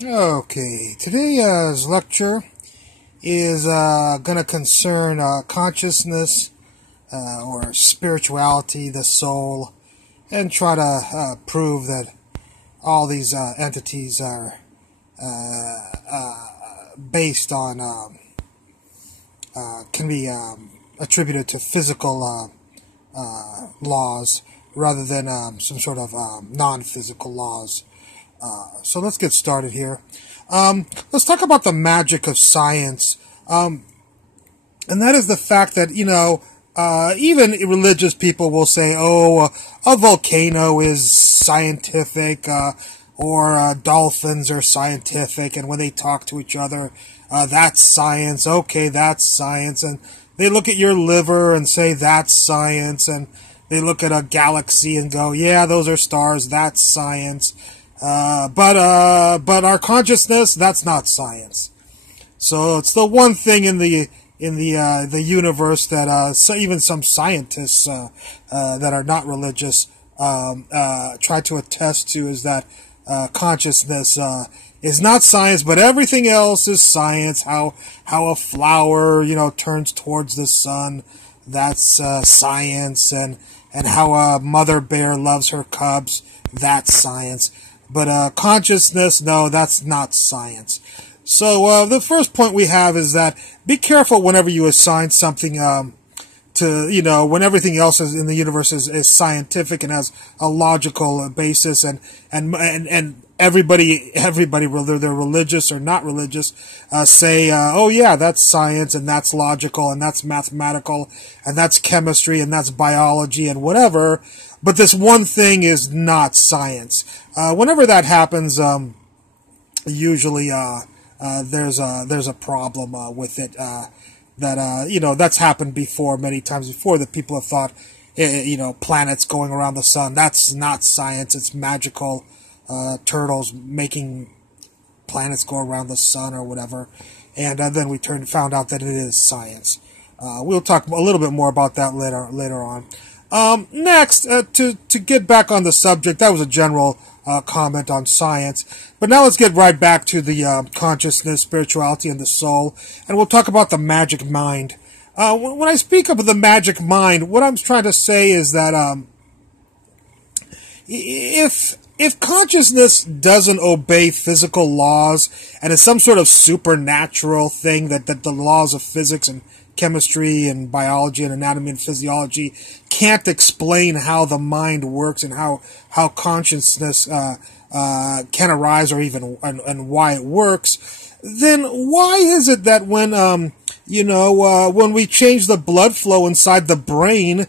Okay, today's lecture is going to concern consciousness or spirituality, the soul, and try to prove that all these entities are based on, can be attributed to physical laws rather than some sort of non-physical laws. So let's get started here. Let's talk about the magic of science. And that is the fact that, even religious people will say, oh, a volcano is scientific, or dolphins are scientific, and when they talk to each other, that's science. Okay, that's science. And they look at your liver and say, that's science. And they look at a galaxy and go, yeah, those are stars, that's science. But our consciousness, that's not science. So it's the one thing in the universe that even some scientists that are not religious try to attest to, is that consciousness is not science, but everything else is science. How a flower turns towards the sun, that's science, and how a mother bear loves her cubs, that's science. But consciousness, no, that's not science. So the first point we have is that be careful whenever you assign something to, when everything else in the universe is scientific and has a logical basis, and everybody, whether they're religious or not religious, say, oh yeah, that's science, and that's logical, and that's mathematical, and that's chemistry, and that's biology, and whatever. But this one thing is not science. Whenever that happens, usually there's a problem with it. That's happened before, many times before, that people have thought, planets going around the sun, that's not science, it's magical. Turtles making planets go around the sun or whatever. And then we found out that it is science. We'll talk a little bit more about that later on. Next, to get back on the subject, that was a general comment on science. But now let's get right back to the consciousness, spirituality, and the soul. And we'll talk about the magic mind. When I speak of the magic mind, what I'm trying to say is that if consciousness doesn't obey physical laws and is some sort of supernatural thing that the laws of physics and chemistry and biology and anatomy and physiology can't explain how the mind works and how consciousness can arise, or even and why it works, then why is it that when we change the blood flow inside the brain,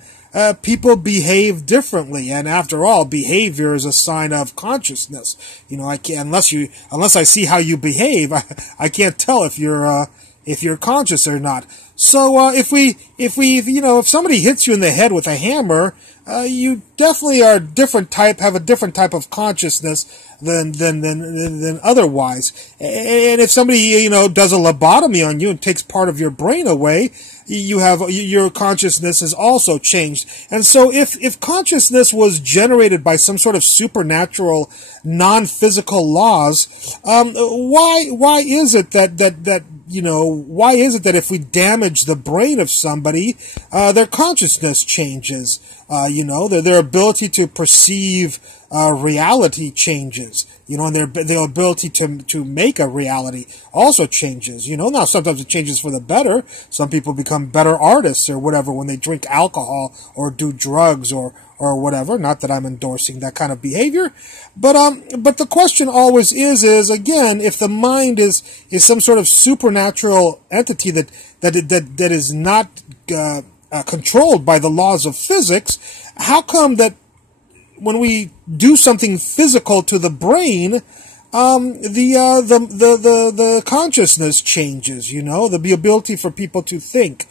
people behave differently? And after all, behavior is a sign of consciousness. I can't, unless I see how you behave, I can't tell if you're conscious or not. So if somebody hits you in the head with a hammer, you definitely have a different type of consciousness than otherwise. And if somebody does a lobotomy on you and takes part of your brain away, your consciousness is also changed. And so if consciousness was generated by some sort of supernatural, non-physical laws, why is it that if we damage the brain of somebody, their consciousness changes? Their ability to perceive reality changes, and their ability to make a reality also changes. Now sometimes it changes for the better. Some people become better artists or whatever when they drink alcohol or do drugs or whatever. Not that I'm endorsing that kind of behavior, but the question always is again, if the mind is some sort of supernatural entity that is not controlled by the laws of physics, how come that when we do something physical to the brain, the consciousness changes, the ability for people to think,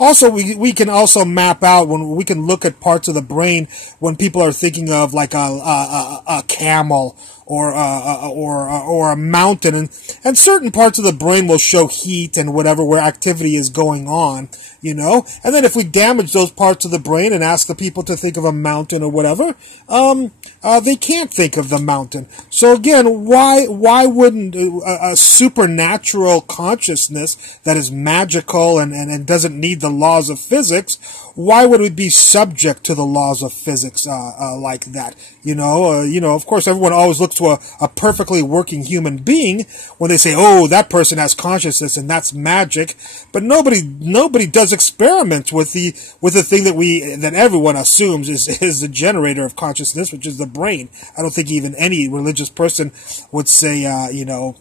Also, we can also map out, when we can look at parts of the brain when people are thinking of like a camel or a mountain, and certain parts of the brain will show heat and whatever where activity is going on, you know. And then if we damage those parts of the brain and ask the people to think of a mountain or whatever, they can't think of the mountain. So again, why wouldn't a supernatural consciousness that is magical and doesn't need the laws of physics, why would it be subject to the laws of physics like that? You know, of course, everyone always looks to a perfectly working human being when they say, "Oh, that person has consciousness and that's magic." But nobody does experiments with the thing that everyone assumes is the generator of consciousness, which is the brain. I don't think even any religious person would say, you know,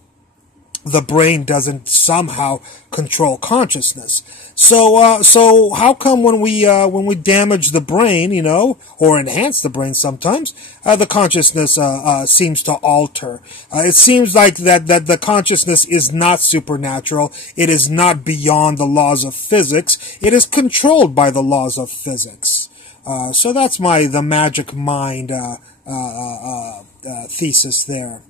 the brain doesn't somehow control consciousness. So how come when we damage the brain, you know, or enhance the brain sometimes, the consciousness seems to alter? It seems like that the consciousness is not supernatural. It is not beyond the laws of physics. It is controlled by the laws of physics. So that's the magic mind thesis there.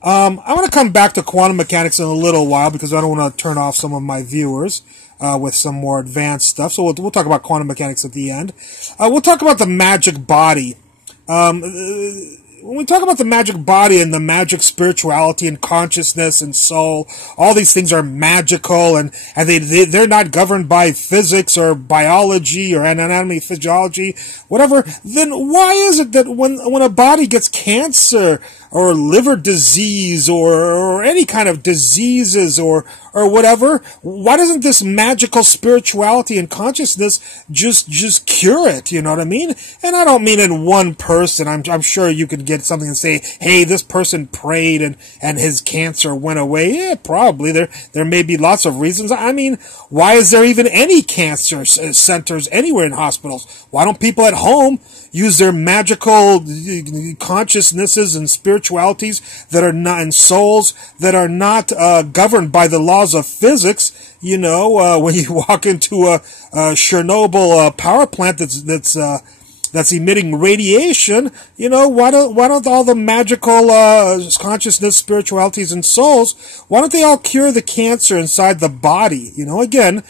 I'm going to come back to quantum mechanics in a little while because I don't want to turn off some of my viewers with some more advanced stuff. So we'll talk about quantum mechanics at the end. We'll talk about the magic body. When we talk about the magic body and the magic spirituality and consciousness and soul, all these things are magical and they're not governed by physics or biology or anatomy, physiology, whatever. Then why is it that when a body gets cancer or liver disease or any kind of diseases or whatever, why doesn't this magical spirituality and consciousness just cure it? You know what I mean? And I don't mean in one person. I'm sure you could get something and say, hey, this person prayed and his cancer went away. Yeah, probably. There may be lots of reasons. I mean, why is there even any cancer centers anywhere in hospitals? Why don't people at home use their magical consciousnesses and spiritualities that are not, and souls that are not governed by the laws of physics? You know, when you walk into a Chernobyl power plant that's emitting radiation, you know, why don't all the magical consciousness, spiritualities, and souls, why don't they all cure the cancer inside the body? You know, again,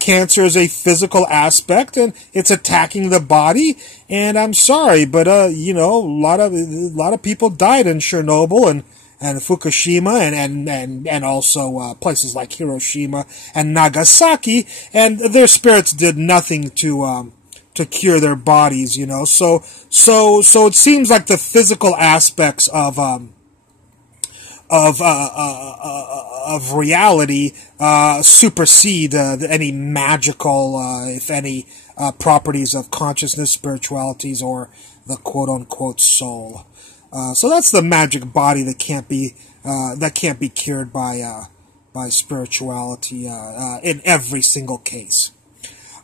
cancer is a physical aspect and it's attacking the body. And I'm sorry, but you know, a lot of people died in Chernobyl and Fukushima and also places like Hiroshima and Nagasaki, and their spirits did nothing to cure their bodies, you know. So it seems like the physical aspects of reality supersede any magical, if any, properties of consciousness, spiritualities, or the quote-unquote soul. So that's the magic body that can't be cured by spirituality in every single case.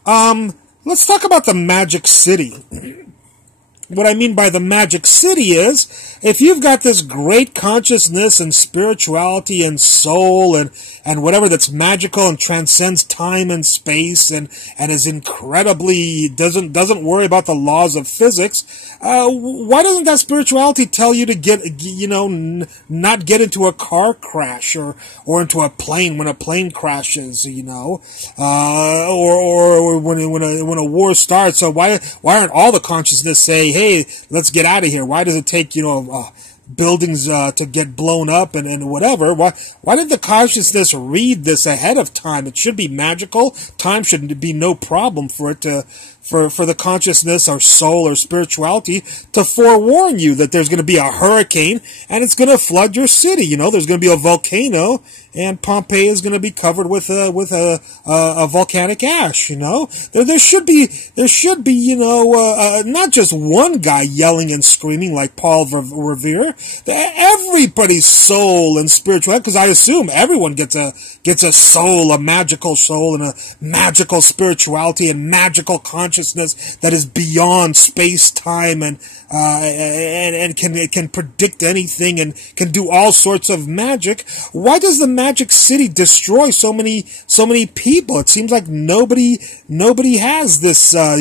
Let's talk about the magic city. What I mean by the magic city is, if you've got this great consciousness and spirituality and soul and whatever that's magical and transcends time and space and is incredibly, doesn't worry about the laws of physics, why doesn't that spirituality tell you to not get into a car crash or into a plane when a plane crashes, you know, or when a war starts? So why aren't all the consciousness say, hey, let's get out of here? Why does it take, buildings to get blown up and whatever? Why did the consciousness read this ahead of time? It should be magical. Time should be no problem for it for the consciousness or soul or spirituality to forewarn you that there's going to be a hurricane and it's going to flood your city. You know, there's going to be a volcano and Pompeii is going to be covered with a volcanic ash. You know, there should be not just one guy yelling and screaming like Paul Revere. Everybody's soul and spirituality, because I assume everyone gets a soul, a magical soul, and a magical spirituality and magical consciousness consciousness that is beyond space, time, and can predict anything and can do all sorts of magic. Why does the Magic City destroy so many people? It seems like nobody has this, or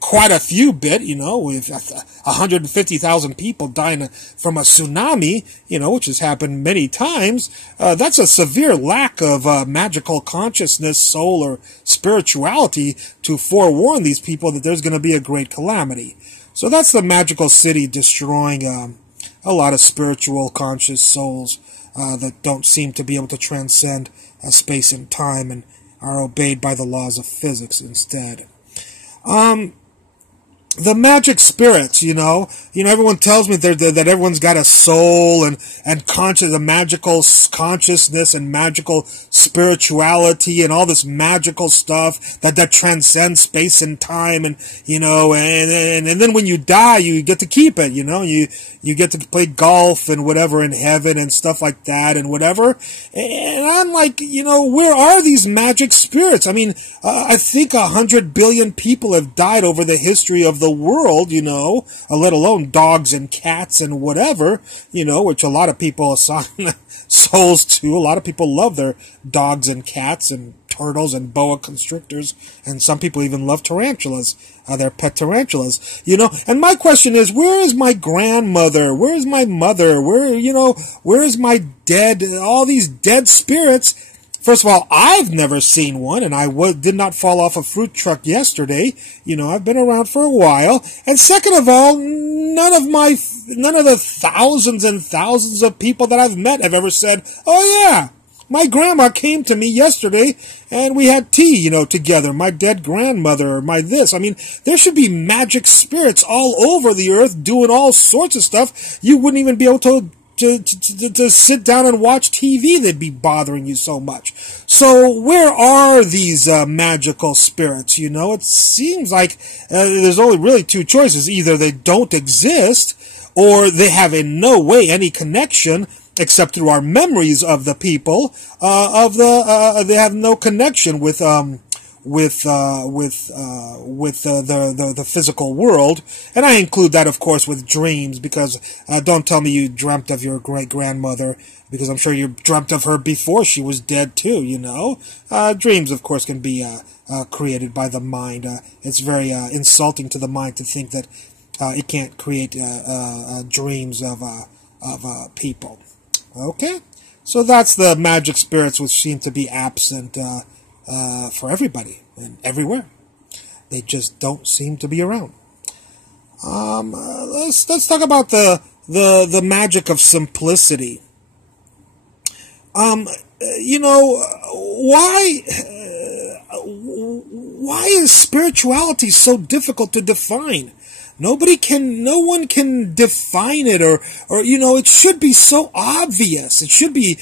quite a few bit, with 150,000 people dying from a tsunami, which has happened many times. That's a severe lack of magical consciousness, soul, or spirituality to forewarn these people that there's going to be a great calamity. So that's the Magical City destroying a lot of spiritual conscious souls that don't seem to be able to transcend space and time and are obeyed by the laws of physics instead. The magic spirits, everyone tells me that everyone's got a soul and a magical consciousness and magical spirituality and all this magical stuff that transcends space and time, and then when you die, you get to keep it, you get to play golf and whatever in heaven and stuff like that and whatever. And I'm like, where are these magic spirits? I mean, I think 100 billion people have died over the history of the world, let alone dogs and cats and whatever, which a lot of people assign souls to. A lot of people love their dogs and cats and turtles and boa constrictors, and some people even love tarantulas, their pet tarantulas, and my question is, where is my grandmother? Where is my mother? Where is my all these dead spirits? First of all, I've never seen one, and I did not fall off a fruit truck yesterday. I've been around for a while. And second of all, none of the thousands and thousands of people that I've met have ever said, "Oh yeah, my grandma came to me yesterday and we had tea, together. My dead grandmother, or my this." I mean, there should be magic spirits all over the earth doing all sorts of stuff. You wouldn't even be able to sit down and watch TV. They'd be bothering you so much. So where are these magical spirits? It seems like there's only really two choices. Either they don't exist, or they have in no way any connection except through our memories of the people. They have no connection with the physical world, and I include that, of course, with dreams, because don't tell me you dreamt of your great-grandmother, because I'm sure you dreamt of her before she was dead too, Dreams, of course, can be created by the mind. It's very insulting to the mind to think that it can't create dreams of people. Okay? So that's the magic spirits, which seem to be absent for everybody and everywhere. They just don't seem to be around. Let's talk about the magic of simplicity. Why is spirituality so difficult to define? No one can define it, or it should be so obvious. It should be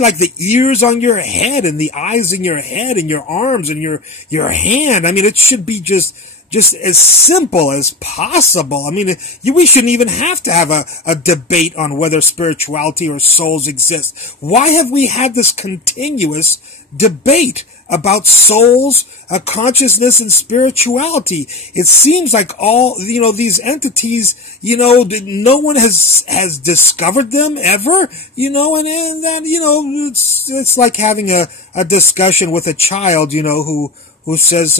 like the ears on your head and the eyes in your head and your arms and your hand. I mean, it should be just as simple as possible. I mean, we shouldn't even have to have a debate on whether spirituality or souls exist. Why have we had this continuous debate about souls, consciousness, and spirituality? It seems like all, these entities, no one has discovered them ever, and that, it's like having a discussion with a child, who says,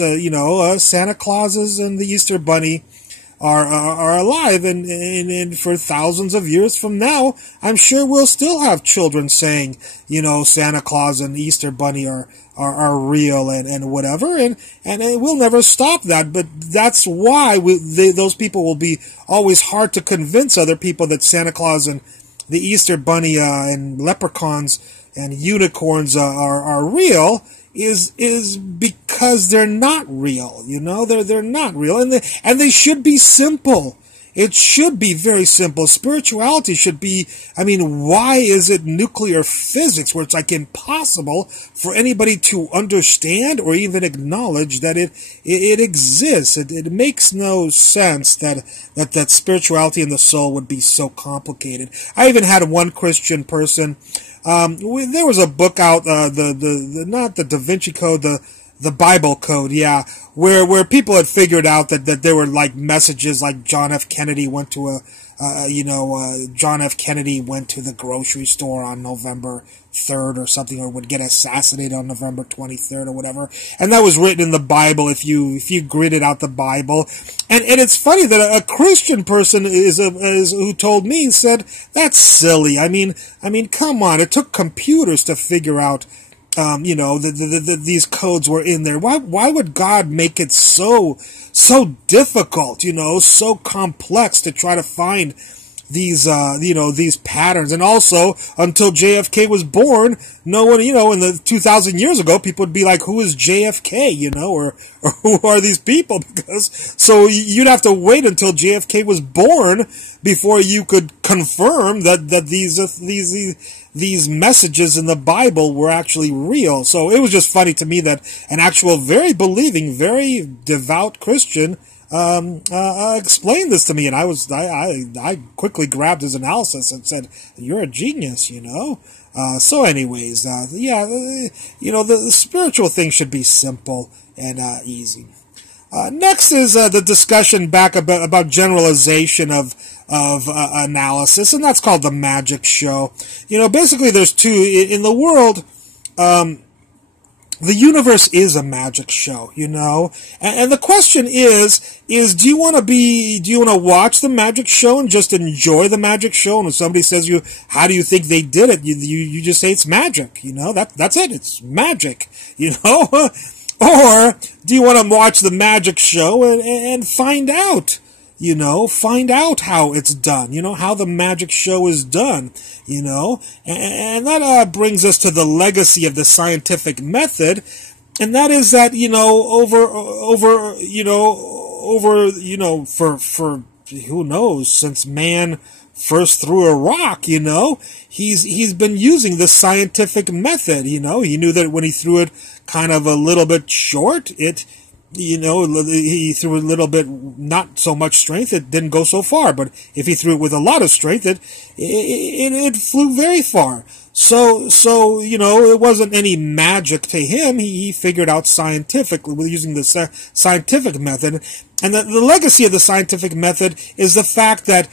Santa Clauses and the Easter Bunny are alive, and for thousands of years from now, I'm sure we'll still have children saying, Santa Claus and Easter Bunny are real and whatever, and we'll never stop that. But that's why those people will be always hard to convince other people that Santa Claus and the Easter Bunny and leprechauns and unicorns are real. Is because they're not real, they're not real, and they should be simple. It should be very simple. Spirituality should be, why is it nuclear physics where it's like impossible for anybody to understand or even acknowledge that it exists? It makes no sense that spirituality and the soul would be so complicated. I even had one Christian person, there was a book out, not the Da Vinci Code, The Bible code, yeah, where people had figured out that there were like messages like John F. Kennedy went to John F. Kennedy went to the grocery store on November 3rd or something, or would get assassinated on November 23rd or whatever, and that was written in the Bible if you gridded out the Bible, and it's funny that a Christian person who told me said that's silly. I mean, come on, it took computers to figure out. These codes were in there. Why would God make it so difficult, so complex to try to find these patterns? And also, until JFK was born, no one, in the 2,000 years ago, people would be like, who is JFK, or who are these people? So you'd have to wait until JFK was born before you could confirm that these messages in the Bible were actually real. So it was just funny to me that an actual very believing, very devout Christian explained this to me, and I quickly grabbed his analysis and said, "You're a genius," So, anyways, the spiritual thing should be simple and easy. Next is the discussion back about generalization of analysis, and that's called the magic show. Basically, there's two in the world. The universe is a magic show, and the question is do you want to watch the magic show and just enjoy the magic show? And when somebody says to you, how do you think they did it? You just say it's magic, that's it, it's magic, Or do you want to watch the magic show and find out, find out how it's done, how the magic show is done, and that brings us to the legacy of the scientific method, and that is that, for who knows, since man first threw a rock, he's been using the scientific method, he knew that when he threw it kind of a little bit short, he threw a little bit, not so much strength, it didn't go so far, but if he threw it with a lot of strength, it flew very far. So, it wasn't any magic to him. He figured out scientifically, using the scientific method. And the legacy of the scientific method is the fact that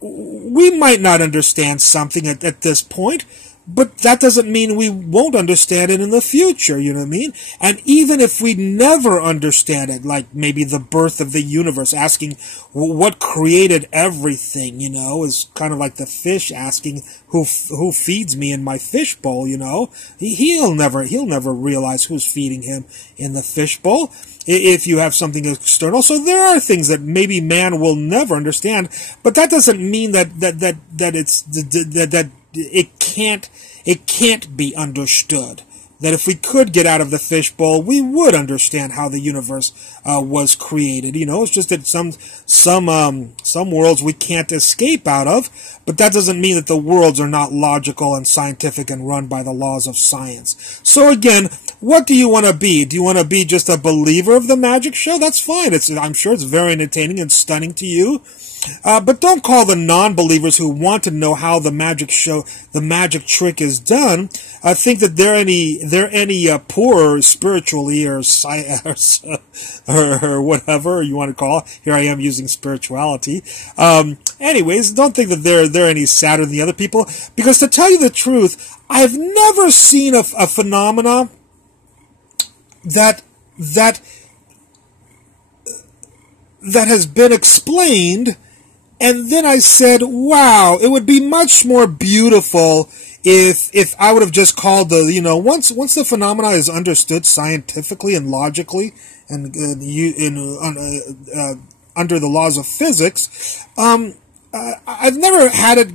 we might not understand something at this point, but that doesn't mean we won't understand it in the future, you know what I mean? And even if we never understand it, like maybe the birth of the universe, asking what created everything, is kind of like the fish asking who feeds me in my fish bowl, he'll never realize who's feeding him in the fish bowl if you have something external. So there are things that maybe man will never understand, but that doesn't mean that it can't be understood. That if we could get out of the fishbowl, we would understand how the universe was created. It's just that some worlds we can't escape out of, but that doesn't mean that the worlds are not logical and scientific and run by the laws of science. So again, what do you want to be? Do you want to be just a believer of the magic show? That's fine. I'm sure it's very entertaining and stunning to you. But don't call the non-believers who want to know how the magic trick is done, think that they're any poorer spiritually or whatever you want to call it. Here I am using spirituality. Anyways, don't think that they're any sadder than the other people, because to tell you the truth, I've never seen a phenomena that has been explained, and then I said, wow, it would be much more beautiful if I would have just called once the phenomena is understood scientifically and logically and under the laws of physics, I've never had it,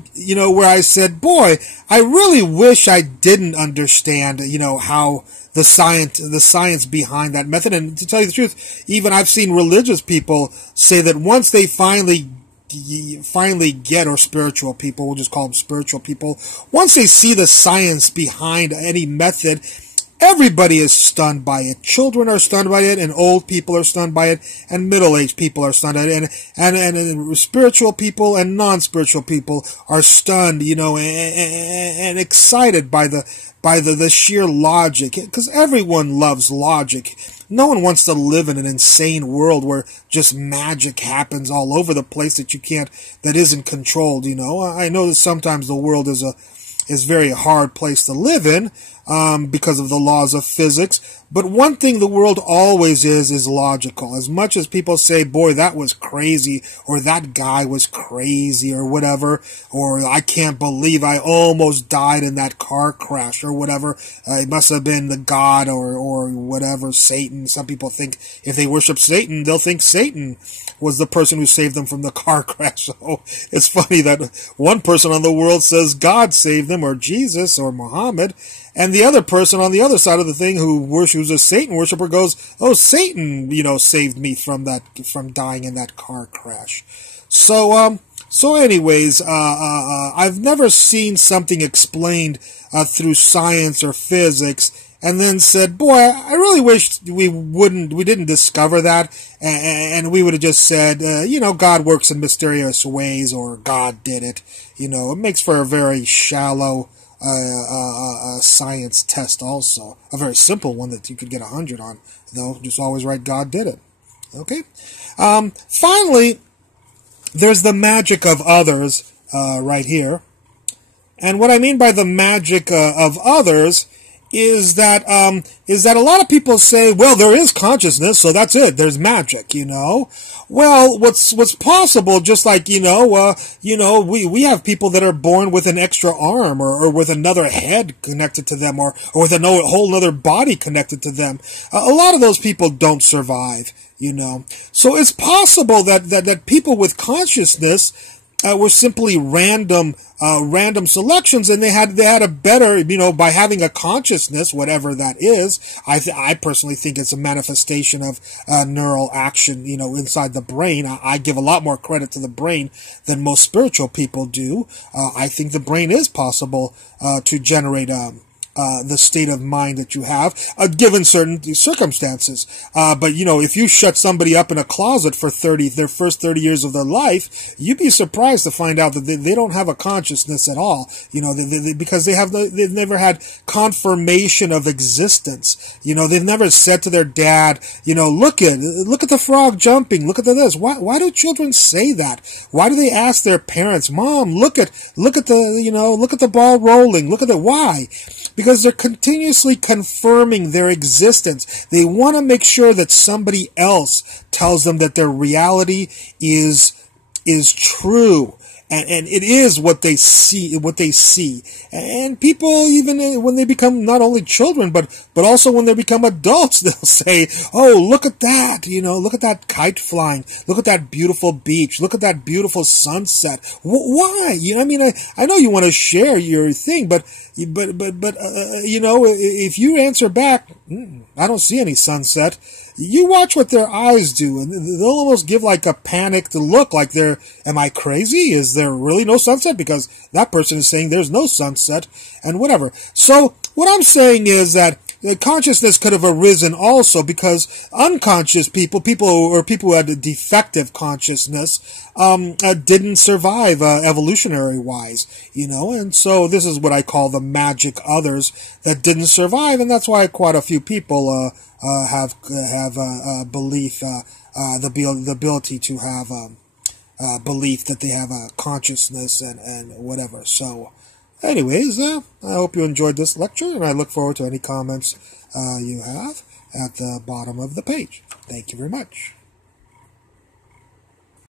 where I said, boy, I really wish I didn't understand, how the science behind that method. And to tell you the truth, even I've seen religious people say that once they finally get, or spiritual people, we'll just call them spiritual people, once they see the science behind any method, Everybody is stunned by it. Children are stunned by it, and old people are stunned by it, and middle-aged people are stunned by it, and spiritual people and non-spiritual people are stunned, and excited by the sheer logic, because everyone loves logic. No one wants to live in an insane world where just magic happens all over the place that isn't controlled. I know that sometimes the world is a very hard place to live in, because of the laws of physics. But one thing the world always is logical. As much as people say, boy, that was crazy, or that guy was crazy, or whatever, or I can't believe I almost died in that car crash, or whatever, it must have been the God, or whatever, Satan. Some people think if they worship Satan, they'll think Satan was the person who saved them from the car crash. So it's funny that one person on the world says God saved them, or Jesus, or Muhammad, and the other person on the other side of the thing who's a Satan worshiper goes, oh, Satan, saved me from dying in that car crash. So anyways, I've never seen something explained through science or physics and then said, boy, I really wish we didn't discover that, and we would have just said, God works in mysterious ways, or God did it. It makes for a very shallow science test also. A very simple one that you could get 100 on, though. Just always write God did it. Okay? Finally, there's the magic of others right here. And what I mean by the magic of others is that a lot of people say, well, there is consciousness, so that's it. There's magic, Well, what's possible, just like, we have people that are born with an extra arm or with another head connected to them or with a whole other body connected to them. A lot of those people don't survive, So it's possible that people with consciousness were simply random selections, and they had a better, by having a consciousness, whatever that is. I personally think it's a manifestation of neural action, inside the brain. I give a lot more credit to the brain than most spiritual people do. I think the brain is possible to generate the state of mind that you have, given certain circumstances. But, if you shut somebody up in a closet for their first 30 years of their life, you'd be surprised to find out that they don't have a consciousness at all, because they've never had confirmation of existence. They've never said to their dad, look at the frog jumping, look at this. Why do children say that? Why do they ask their parents, Mom, look at the ball rolling, look at it. Why? Because they're continuously confirming their existence. They want to make sure that somebody else tells them that their reality is true. And it is what they see, And people, even when they become not only children, but also when they become adults, they'll say, oh, look at that, look at that kite flying, look at that beautiful beach, look at that beautiful sunset. Why? I know you want to share your thing, but if you answer back, I don't see any sunset, you watch what their eyes do, and they'll almost give like a panicked look, like am I crazy? Is there really no sunset? Because that person is saying there's no sunset, and whatever. So what I'm saying is that consciousness could have arisen also because unconscious people who had a defective consciousness, didn't survive, evolutionary-wise, and so this is what I call the magic others that didn't survive, and that's why quite a few people, have belief, the ability to have, belief that they have a consciousness and whatever. So, anyways, I hope you enjoyed this lecture, and I look forward to any comments you have at the bottom of the page. Thank you very much.